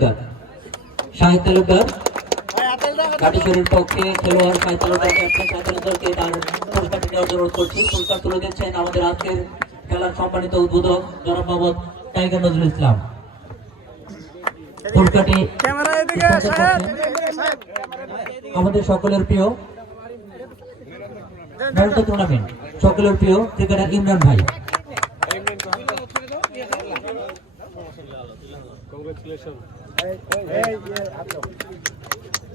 তালুকদার। শাহিদ তালুকদার কাটিশরীর পক্ষে খেলোয়াড় শাহিদ তালুকদার, ক্যাপ্টেন শাহিদ তালুকদারকে তার পুরস্কারটি নেওয়ার জন্য অনুরোধ করছি। পুরস্কার তুলে দিচ্ছেন আমাদের আজকের খেলার সম্মানিত উদ্বোধক জনাব মোহাম্মদ টাইগার নজরুল ইসলাম। পুরস্কারটি আমাদের সকলের প্রিয় ম্যারাথন টুর্নামেন্ট, সকলের প্রিয় ক্রিকেটার ইমরান ভাই।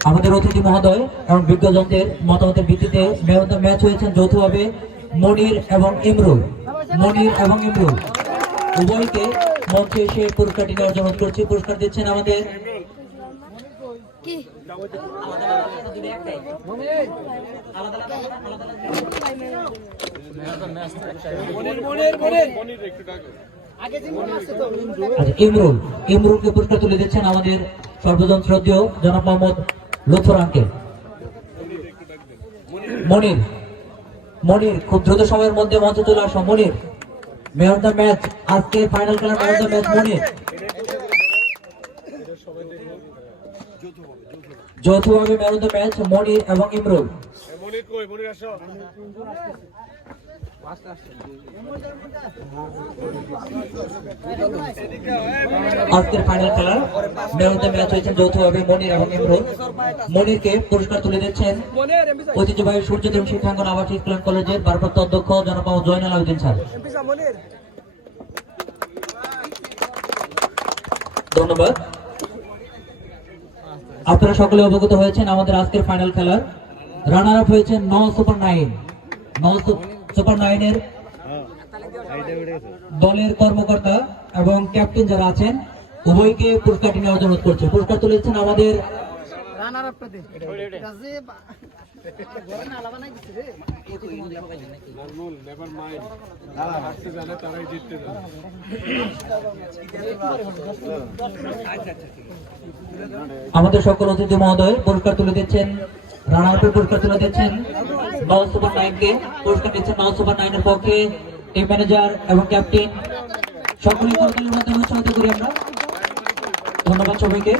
আমাদের অতিথি মহোদয় এবং বিজ্ঞজনদের মতামতের ভিত্তিতে ম্যাচ হয়েছেন যৌথভাবে মনির এবং ইমরুল। মনির এবং ইমরুল উভয়কে মঞ্চে এসে পুরস্কারটি নেওয়ার জন্য করছি। পুরস্কার দিচ্ছেন আমাদের ইমরুল। ইমরুলকে পুরস্কার তুলে দিচ্ছেন আমাদের সর্বজন শ্রদ্ধেয় জনাব মোহাম্মদ লুৎফর আঙ্কেল। মনির, মনির খুব দ্রুত সময়ের মধ্যে মঞ্চে চলে আসো। মনির, ম্যান অফ দ্য ম্যাচ, আজকে ফাইনাল খেলার ম্যান অফ দ্য ম্যাচ মনির। যৌথভাবে ম্যান অফ দ্য ম্যাচ মনির এবং ইমরুল। আজকের ফাইনাল খেলার ম্যান অফ দ্য ম্যাচ হয়েছেন যৌথভাবে মনির এবং ইমরুল। মনিরকে পুরস্কার তুলে দিচ্ছেন ঐতিহ্যবাহী সূর্যদেব শিক্ষাঙ্গন আবাসিক স্কুল কলেজের ভারপ্রাপ্ত অধ্যক্ষ জনাব মোহাম্মদ জয়নাল আবেদিন স্যার। ধন্যবাদ। আপনারা সকলে অবগত হয়েছেন আমাদের আজকের ফাইনাল খেলার রানার আপ হয়েছেন 9 সুপার 9। 9 সুপার 9-এর দলের কর্মকর্তা এবং ক্যাপ্টেন যারা আছেন উভয়কে পুরস্কারটি নেওয়ার জন্য অনুরোধ করছে। পুরস্কার তুলে দিচ্ছেন আমাদের আমাদের সকল অতিথি মহোদয় পুরস্কার তুলে দিচ্ছেন। রানার আপের পুরস্কার তুলে দিচ্ছেন 9 সুপার 9-কে। পুরস্কার দিচ্ছেন 9 সুপার 9-এর পক্ষে টিম ম্যানেজার এবং ক্যাপ্টেন। সকলেই করতালির মাধ্যমে উৎসাহিত করি আমরা। ধন্যবাদ সবাইকে।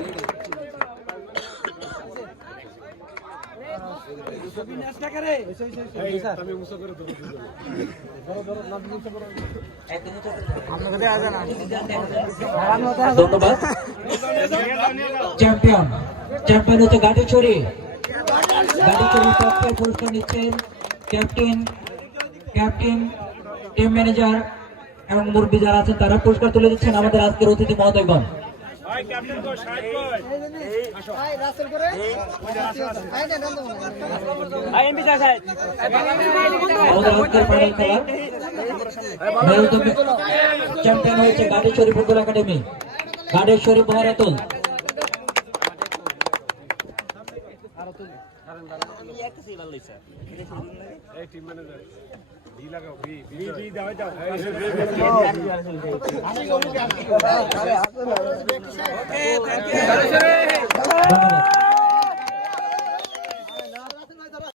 ধন্যবাদ। চ্যাম্পিয়ন, চ্যাম্পিয়ন হচ্ছে গাড়িছড়ি। গাড়িছড়ির পক্ষে পুরস্কার নিচ্ছেন ক্যাপ্টেন, ক্যাপ্টেন, টিম ম্যানেজার এবং মুরব্বী যারা আছেন তারা পুরস্কার তুলে দিচ্ছেন আমাদের আজকের অতিথি মহোদয়গণ। চ্যাম্পিয়ন হয়েছে গাড়িছড়ি ফুটবল একাডেমি, গাড়িছড়ি বহরাতুল। ধন্যবাদ।